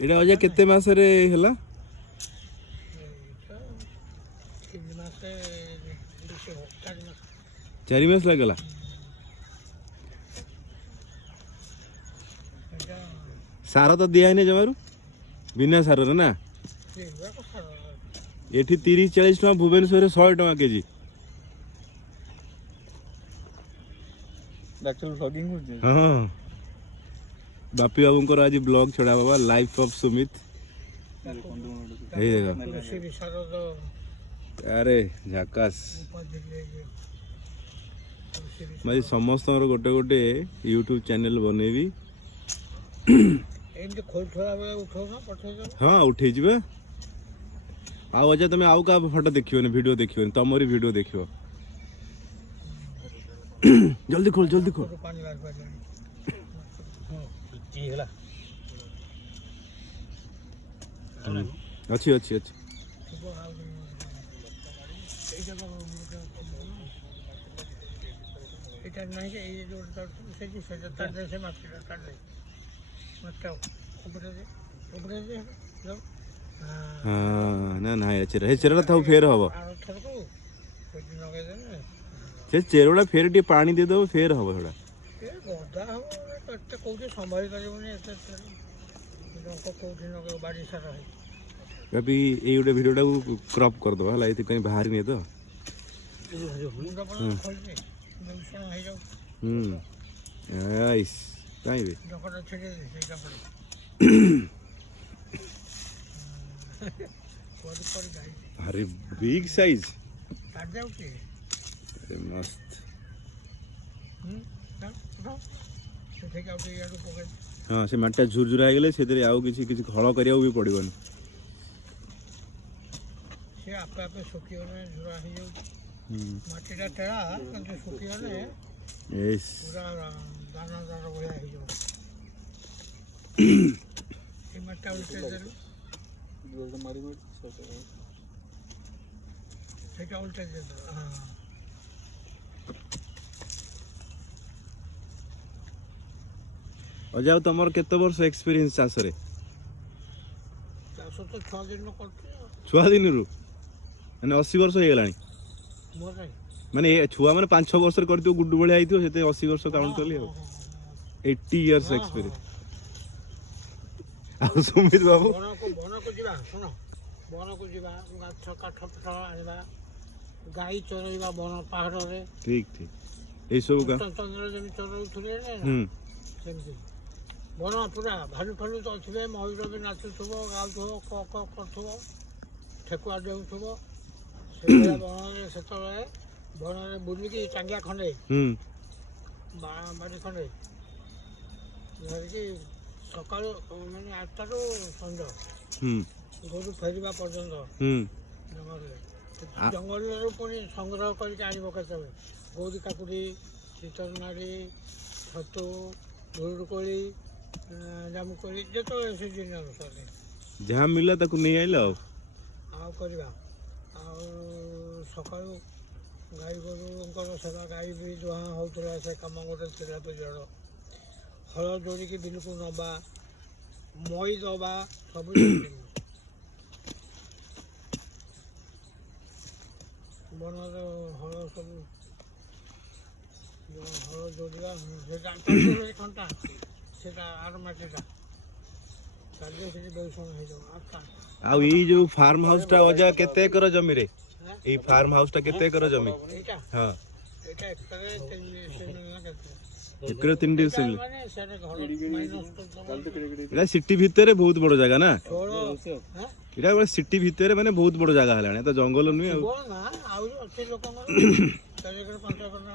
एटा अजा केते मास रे हला 4 मास लागला सार तो दिया नहीं जमारू बिना सार रे ना एठी 30-40 टका भुवनेश्वर 100 टका केजी एक्चुअल व्लॉगिंग हो जे हां बापी बाबू को आज ब्लॉग छड़ा बाबा लाइफ ऑफ सुमित हे देखो अरे झकास मैं समस्त गोटे गोटे यूट्यूब चैनल बनेबी हाँ उठे जी आउ अजा तुम आउ का फोटो देखियो वीडियो देखियो तमरी वीडियो देखियो जल्दी खोल अच्छी अच्छी अच्छी हाँ ना ना हे चेरा था फेर हम से चेरोड़ा फेर टी पानी दे दो फेर हम थोड़ा अभी ये गोटे वीडियो को क्रॉप कर दो हला इति कहीं बाहर नहीं तो नाइस काई बे अरे बिग साइज अरे मस्त हाँ से माटा झुरझुरा हो गले से आउ किसी किसी हल करिया भी पड़बनी से आपे आपे सुखी होने झुरा हो जाउ माटीटा टेड़ा কিন্তু सुखी होने यस पूरा दाना दाना बया हो जाउ ए माटा उल्टे देलु जोर मारी मारी सेटा उल्टे दे हां अजाओ तुमर केते वर्ष एक्सपीरियंस चाष रे चाष तो 6 दिन में करते 6 दिन रु माने 80 वर्ष हो गेलानी माने छुआ माने 5-6 वर्ष करती गुड्डू बळे आइथियो सेते 80 वर्ष काउंट करली 80 इयर्स एक्सपीरियंस आ सुमित बाबू बन को जीवा सुनो बन को जीवा गाछ काठ पठा आनिबा गाई चरइबा बन पहाड़ रे ठीक ठीक ए सब का चंद्र जमी चरउ थुरे ने सेमती बन पूरा भालू फालू तो थिबे मयूर भी नाचुथबो गाउथबो क क करथबो ठेकुआ देउथबो से बन सेतले बन रे बुली की टांगिया खंडे बाड़ी खंडे धरिकी सकाल माने 8टा रो संज गोरु फेरिबा पर्यंत जंगल रो पुनी संग्रह करके आनिबो केतबे गोरी काकुड़ी चितर नाड़ी छतु धुरकोली जामुकोली जेतो सीजन अनुसार जहाँ मिला ताकू नहीं आइला आउ करबा आउ सकाल गाई गोरुंकर सेवा गाई भी दुहा होतला से काम गोटे थिला पिरियड हल जोड़ी की बिलकुल नबा मई दबा सब बन हल सब हल जोड़ा घंटा से आरमाटीटा कार्य से बहुत समय हो जाओ आ ई जो फार्म हाउस टा अजा केते एकर जमी रे ई फार्म हाउस टा केते एकर जमी हां एटा एकरे 3 दिन से माने सेरे घर माइनस एटा सिटी भीतर बहुत बड़ जगह ना हां एटा बड़ सिटी भीतर माने बहुत बड़ जगह हलाने तो जंगल नुई बोल ना आउ अच्छे लोक चारे कर पंचा करना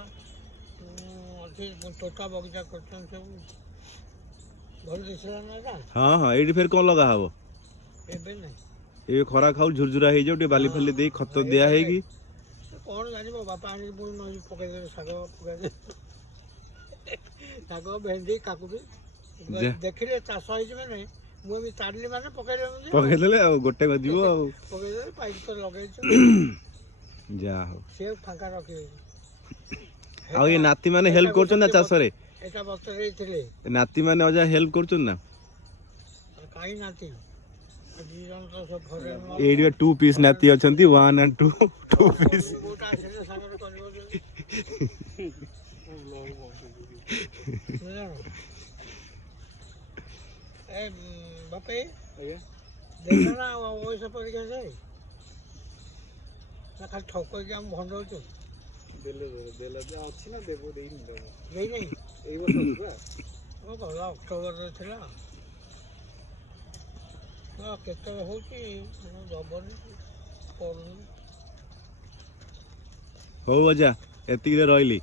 अच्छे टोटा बगीचा करछन सब भल दिसला ना का हां हां एडी फेर कोन लगा हबो एबे नहीं ए खरा खाउ झुरझुरा हे जो बाली फाली दे खत दिया हेगी कौन जानिबो बापा आनी बोल नई पके दे साग पके दे साग भेंडी काकुडी देखिले चाष होई जे माने मु भी तारली माने पके देले आ गोटे गजिबो आ पके दे पाइप तो लगे छ जा हो से फांका रखी आ ये नाती माने हेल्प करछन ना चाष रे एटा बतरे थिले नाती माने अजा हेल्प करछन ना କାହିଁ ନାତି ଦି ଜଣ ତ ସବୁ ଫରେନ୍ ଏଇଠି 2 ପିସ୍ ନାତି ଅଛନ୍ତି 1 and 2 ପିସ୍ ଗୋଟେ ଆସିଲେ ସାଙ୍ଗରେ କରିବ ଯେ ଏ ବାପେ ଦେଖ ନା ଓଇସ ପରୀକ୍ଷା ଯାଏ ନା ଖାଲି ଠକଇକି ଆମେ ଭଣ୍ଡଉଛୁ ଅଛି ନା ଦେବ ଦେଇନି ଦେଇନାହିଁ ଏଇ ବର୍ଷ ଗଲା ଅକ୍ଟୋବରରେ ଥିଲା କେତେବେଳେ ହେଉଛି ଦେବନି ପଡ଼ୁନି ହଉ ଅଜା ଏତିକିରେ ରହିଲି।